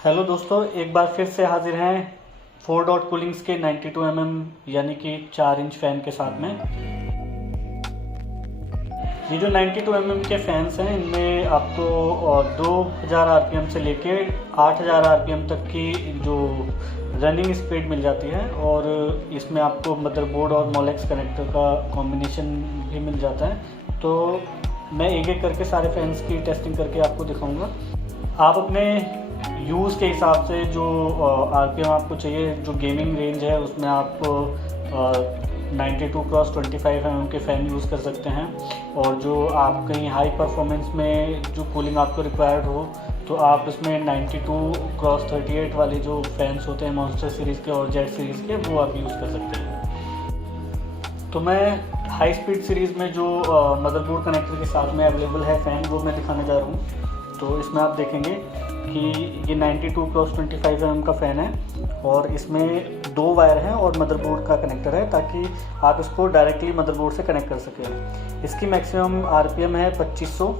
Hello दोस्तों, एक बार फिर से हाजिर हैं 4 डॉट कूलिंग्स के 92 यानी कि 4 इंच फ़ैन के साथ में। ये जो 92 के फ़ैन्स हैं, इनमें आपको 2000 आरपीएम से लेके 8000 आरपीएम तक की जो रनिंग स्पीड मिल जाती है, और इसमें आपको मदरबोर्ड और मोलेक्स कनेक्टर का कॉम्बिनेशन भी मिल जाता है। तो मैं एक एक करके सारे फ़ैन्स की टेस्टिंग करके आपको दिखाऊंगा। आप अपने यूज़ के हिसाब से जो आरपीएम आपको चाहिए, जो गेमिंग रेंज है उसमें आप 92x25 के फ़ैन यूज़ कर सकते हैं। और जो आप कहीं हाई परफॉर्मेंस में जो कूलिंग आपको रिक्वायर्ड हो तो आप इसमें 92x38 वाले जो फैंस होते हैं मॉन्स्टर सीरीज़ के और जेट सीरीज़ के, वो आप यूज़ कर सकते हैं। तो मैं हाई स्पीड सीरीज़ में जो मदरबोर्ड कनेक्टर के साथ में अवेलेबल है फ़ैन, वो मैं दिखाने जा रहा हूँ। तो इसमें आप देखेंगे कि ये 92x25 का फ़ैन है और इसमें 2 वायर हैं और मदरबोर्ड का कनेक्टर है, ताकि आप इसको डायरेक्टली मदरबोर्ड से कनेक्ट कर सकें। इसकी मैक्सिमम आरपीएम है 2500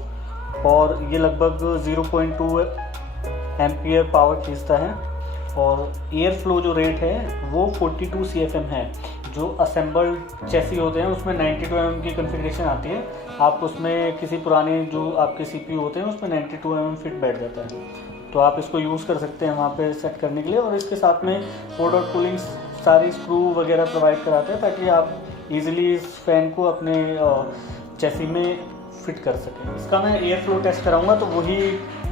और ये लगभग 0.2 एम्पियर पावर खींचता है। और एयर फ्लो जो रेट है वो 42 CFM है। जो असेंबल्ड चेसी होते हैं उसमें 92 की कॉन्फ़िगरेशन आती है। आप उसमें किसी पुराने जो आपके CPU होते हैं उसमें 92 फिट बैठ जाता है, तो आप इसको यूज़ कर सकते हैं वहाँ पे सेट करने के लिए। और इसके साथ में 4 डॉट कूलिंग सारी स्क्रू वगैरह प्रोवाइड कराते हैं, ताकि आप इजीली इस फ़ैन को अपने चेसी में फिट कर सकें। इसका मैं एयर फ्लो टेस्ट कराऊंगा, तो वही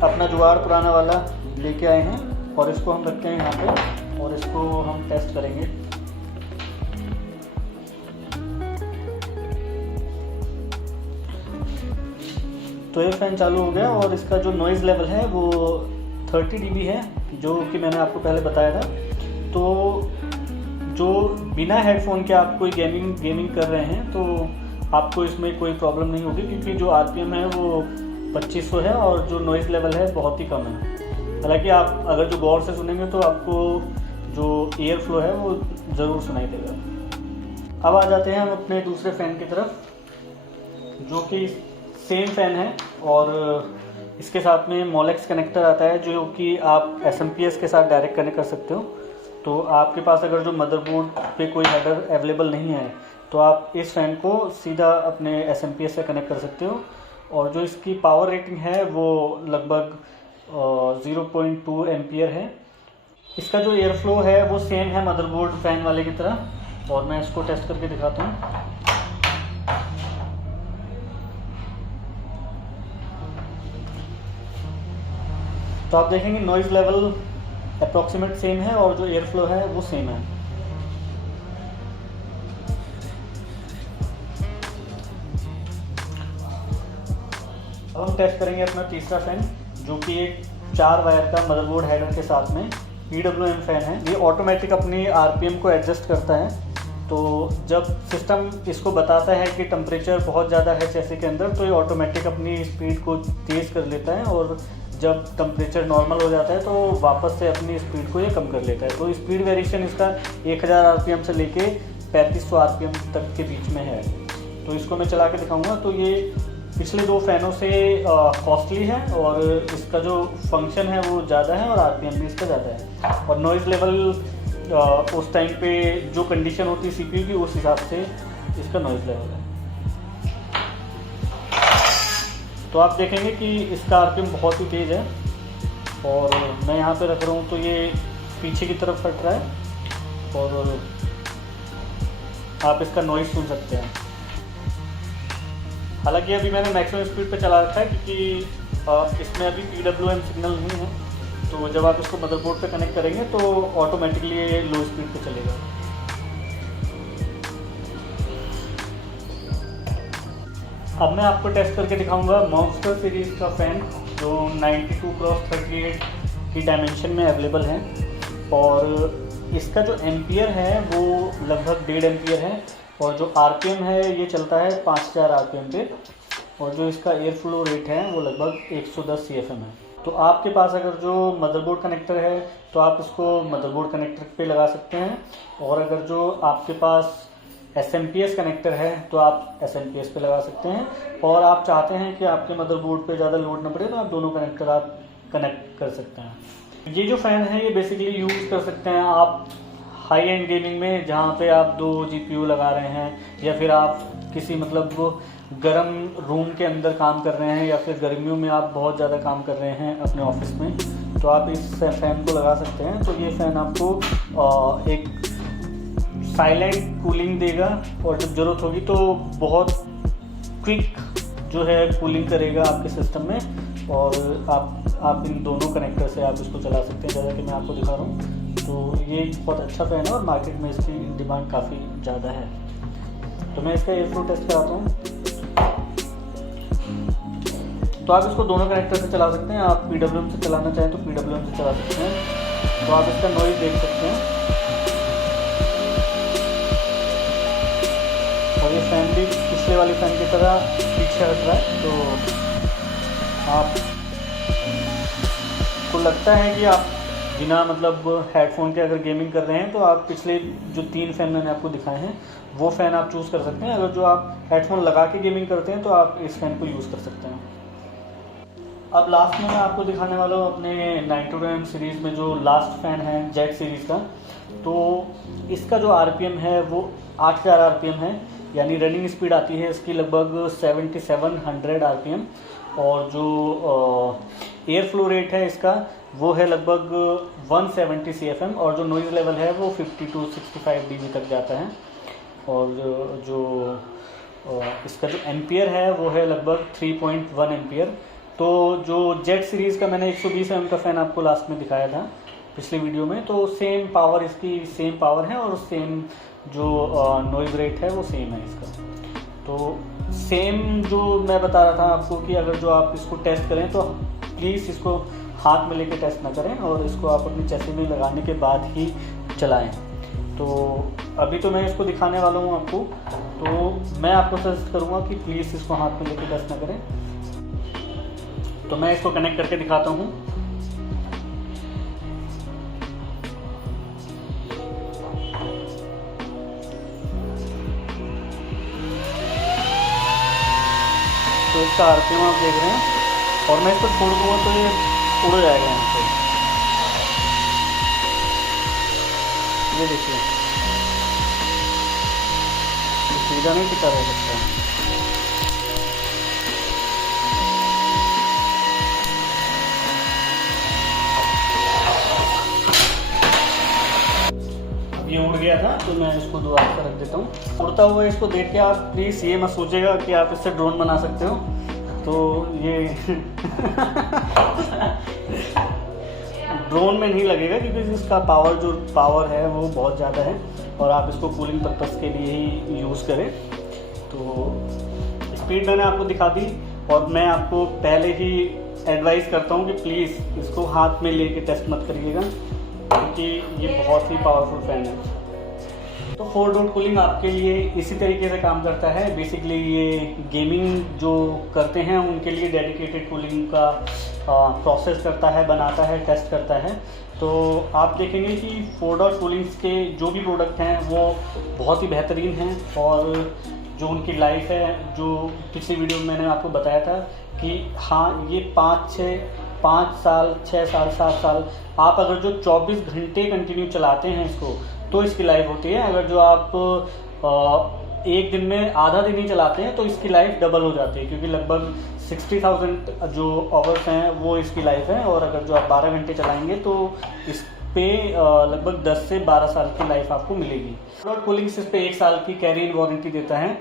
अपना जुगाड़ पुराना वाला लेके आए हैं और इसको हम रखते हैं यहाँ पे और इसको हम टेस्ट करेंगे। तो ये फ़ैन चालू हो गया और इसका जो नॉइज़ लेवल है वो 30 dB है, जो कि मैंने आपको पहले बताया था। तो जो बिना हेडफोन के आप कोई गेमिंग कर रहे हैं तो आपको इसमें कोई प्रॉब्लम नहीं होगी, क्योंकि जो आरपीएम है वो 2500 है और जो नॉइज़ लेवल है बहुत ही कम है। हालांकि आप अगर जो गौर से सुनेंगे तो आपको जो एयर फ्लो है वो ज़रूर सुनाई देगा। अब आ जाते हैं हम अपने दूसरे फ़ैन की तरफ, जो कि सेम फ़ैन है और इसके साथ में मोलेक्स कनेक्टर आता है, जो कि आप SMPS के साथ डायरेक्ट कनेक्ट कर सकते हो। तो आपके पास अगर जो मदरबोर्ड पे कोई हेडर अवेलेबल नहीं है तो आप इस फ़ैन को सीधा अपने SMPS से कनेक्ट कर सकते हो। और जो इसकी पावर रेटिंग है वो लगभग 0.2 एम्पियर है। इसका जो एयर फ्लो है वो सेम है मदरबोर्ड फ़ैन वाले की तरह, और मैं इसको टेस्ट करके दिखाता हूँ। तो आप देखेंगे नॉइज़ लेवल अप्रॉक्सीमेट सेम है और जो एयर फ्लो है वो सेम है। अब हम टेस्ट करेंगे अपना तीसरा फ़ैन, जो कि एक 4 वायर का मदरबोर्ड हेडर के साथ में PWM फ़ैन है। ये ऑटोमेटिक अपनी आरपीएम को एडजस्ट करता है। तो जब सिस्टम इसको बताता है कि टेम्परेचर बहुत ज़्यादा है चेसी के अंदर, तो ये ऑटोमेटिक अपनी स्पीड को तेज़ कर लेता है, और जब टेम्परेचर नॉर्मल हो जाता है तो वापस से अपनी स्पीड को ये कम कर लेता है। तो स्पीड वेरिएशन इसका 1000 आरपीएम से लेके 3500 आरपीएम तक के बीच में है। तो इसको मैं चला के दिखाऊंगा। तो ये पिछले 2 फ़ैनों से कॉस्टली है और इसका जो फंक्शन है वो ज़्यादा है और आरपीएम भी इसका ज़्यादा है। और नॉइज़ लेवल उस टाइम पे जो कंडीशन होती है CPU की, उस हिसाब से इसका नॉइज़ लेवल है। तो आप देखेंगे कि इसका आरपीएम बहुत ही तेज़ है, और मैं यहाँ पे रख रहा हूँ तो ये पीछे की तरफ फट रहा है, और आप इसका नॉइज़ सुन सकते हैं। हालांकि अभी मैंने मैक्सिमम स्पीड पे चला रखा है, क्योंकि इसमें अभी PWM सिग्नल नहीं है। तो जब आप इसको मदरबोर्ड पे कनेक्ट करेंगे तो ऑटोमेटिकली ये लो स्पीड पे चलेगा। अब मैं आपको टेस्ट करके दिखाऊंगा मॉन्स्टर सीरीज़ का फ़ैन, जो 92x38 की डायमेंशन में अवेलेबल है। और इसका जो एम्पियर है वो लगभग 1.5 एम्पियर है, और जो आरपीएम है ये चलता है 5000 आरपीएम पे, और जो इसका एयर फ्लो रेट है वो लगभग 110 CFM है। तो आपके पास अगर जो मदरबोर्ड कनेक्टर है तो आप इसको मदरबोर्ड कनेक्टर पे लगा सकते हैं, और अगर जो आपके पास SMPS कनेक्टर है तो आप SMPS पे लगा सकते हैं। और आप चाहते हैं कि आपके मदरबोर्ड पे ज़्यादा लोड ना पड़े तो आप दोनों कनेक्टर आप कनेक्ट कर सकते हैं। ये जो फ़ैन है ये बेसिकली यूज़ कर सकते हैं आप हाई एंड गेमिंग में, जहाँ पे आप 2 GPU लगा रहे हैं, या फिर आप किसी मतलब गर्म रूम के अंदर काम कर रहे हैं, या फिर गर्मियों में आप बहुत ज़्यादा काम कर रहे हैं अपने ऑफिस में, तो आप इस फ़ैन को लगा सकते हैं। तो ये फ़ैन आपको एक साइलेंट कूलिंग देगा, और जब ज़रूरत होगी तो बहुत क्विक जो है कूलिंग करेगा आपके सिस्टम में। और आप इन दोनों कनेक्टर से आप इसको चला सकते हैं, जैसा कि मैं आपको दिखा रहा हूँ। तो ये बहुत अच्छा फ़ैन है और मार्केट में इसकी डिमांड काफ़ी ज़्यादा है। तो मैं इसका एयर फ्लो टेस्ट कराता हूँ। तो आप इसको दोनों कनेक्टर से चला सकते हैं। आप PWM से चलाना चाहें तो PWM से चला सकते हैं। तो आप इसका नॉइज़ देख सकते हैं, और ये फ़ैन भी पिछले वाले फ़ैन की तरह पीछे हट रहा है। तो आपको लगता है कि आप बिना मतलब हेडफोन के अगर गेमिंग कर रहे हैं तो आप पिछले जो 3 फ़ैन मैंने आपको दिखाए हैं वो फ़ैन आप चूज़ कर सकते हैं। अगर जो आप हेडफोन लगा के गेमिंग करते हैं तो आप इस फ़ैन को यूज़ कर सकते हैं। अब लास्ट में मैं आपको दिखाने वाला हूँ अपने 920M सीरीज़ में जो लास्ट फ़ैन है जेट सीरीज़ का। तो इसका जो RPM है वो 8000 RPM है, यानी रनिंग स्पीड आती है इसकी लगभग 7700 RPM, और जो एयर फ्लो रेट है इसका वो है लगभग 170 CFM, और जो नॉइज़ लेवल है वो 50 to 65 dB तक जाता है। और जो इसका जो एम्पियर है वो है लगभग 3.1 एम्पियर। तो जो जेट सीरीज़ का मैंने 120 mm का फ़ैन आपको लास्ट में दिखाया था पिछले वीडियो में, तो सेम पावर इसकी सेम पावर है, और सेम जो नॉइज़ रेट है वो सेम है इसका। तो सेम जो मैं बता रहा था आपको कि अगर जो आप इसको टेस्ट करें तो प्लीज़ इसको हाथ में लेके टेस्ट ना करें, और इसको आप अपने चेहरे में लगाने के बाद ही चलाएं। तो अभी तो मैं इसको दिखाने वाला हूँ आपको, तो मैं आपको सजेस्ट करूँगा कि प्लीज़ इसको हाथ में लेके टेस्ट ना करें। तो मैं इसको कनेक्ट करके दिखाता हूँ। तो इसका RPM आप देख रहे हैं, और मैं इसको छोड़ दूँगा तो ये उड़ जाएगा यहाँ से। ये देखिए, सीधा नहीं टिका रह सकता। अब ये उड़ गया था, तो मैं इसको दोबारा से रख देता हूँ। उड़ता हुआ इसको देख के आप प्लीज़ ये मत सोचेगा कि आप इससे ड्रोन बना सकते हो। तो ये ड्रोन में नहीं लगेगा, क्योंकि इसका पावर है वो बहुत ज़्यादा है, और आप इसको कूलिंग पर्पस के लिए ही यूज़ करें। तो स्पीड मैंने आपको दिखा दी, और मैं आपको पहले ही एडवाइस करता हूँ कि प्लीज़ इसको हाथ में लेके टेस्ट मत करिएगा, क्योंकि ये बहुत ही पावरफुल फ़ैन है। तो 4 डॉट कूलिंग आपके लिए इसी तरीके से काम करता है। बेसिकली ये गेमिंग जो करते हैं उनके लिए डेडिकेटेड कूलिंग का प्रोसेस करता है, बनाता है, टेस्ट करता है। तो आप देखेंगे कि 4 डॉट कूलिंग्स के जो भी प्रोडक्ट हैं वो बहुत ही बेहतरीन हैं, और जो उनकी लाइफ है, जो पिछली वीडियो में मैंने आपको बताया था कि हाँ ये 5 साल 6 साल 7 साल आप अगर जो 24 घंटे कंटिन्यू चलाते हैं इसको, तो इसकी लाइफ होती है। अगर जो आप एक दिन में आधा दिन ही चलाते हैं तो इसकी लाइफ डबल हो जाती है, क्योंकि लगभग 60,000 जो आवर्स हैं वो इसकी लाइफ है। और अगर जो आप 12 घंटे चलाएंगे तो इस पे लगभग 10 से 12 साल की लाइफ आपको मिलेगी। डॉट कूलिंग्स इस पे 1 साल की कैरी इन वारंटी देता है।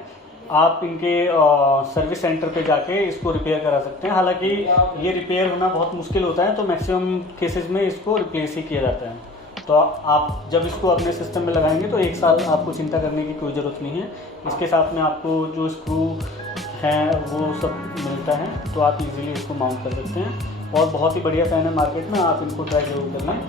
आप इनके सर्विस सेंटर पे जाके इसको रिपेयर करा सकते हैं। हालांकि ये रिपेयर होना बहुत मुश्किल होता है, तो मैक्सिमम केसेस में इसको रिप्लेस ही किया जाता है। तो आप जब इसको अपने सिस्टम में लगाएंगे तो 1 साल आपको चिंता करने की कोई ज़रूरत नहीं है। इसके साथ में आपको जो स्क्रू हैं वो सब मिलता है, तो आप इजीली इसको माउंट कर सकते हैं। और बहुत ही बढ़िया फ़ैन है मार्केट में, आप इनको ट्राई जरूर करना।